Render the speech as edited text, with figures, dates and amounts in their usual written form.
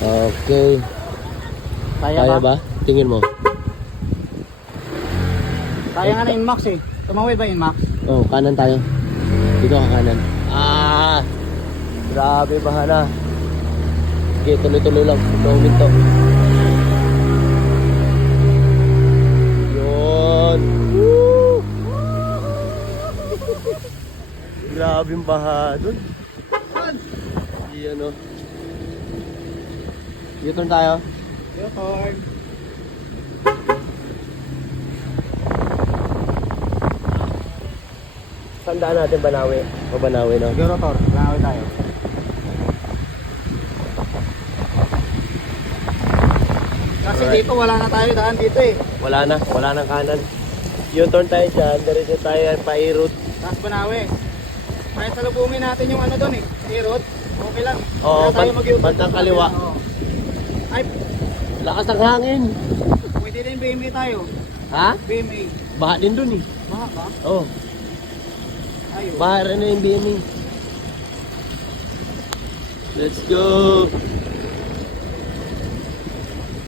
Okay. Kaya ba? Tingin mo? Kaya nga na Inmax eh. Tumawid ba Inmax? Oh, kanan tayo. Dito ka kanan. Grabe baha na. Sige, tuloy-tuloy lang. Long minto. Yun. Woo! Grabe yung baha dun. Yan o. U-turn tayo. U-turn. Tandaan natin Banawe. O Banawe, no? Siguro Tor, langawi tayo. Kasi Alright. dito wala na tayo daan dito eh. Wala nang kanan. U-turn tayo dyan. Diretso tayo pa-i-route. Tapos Banawe. Kahit salubungin natin yung ano doon eh. A-road. Okay lang. Oo, Kaya tayo mag-U-turn. bandang kaliwa. Oo. Ay, Lakas ng hangin. pwede na yung BMA tayo. Ha? BMA. Baha din dun eh. Baha ba? Oh, Ayun. baha rin na yung BME. Let's go.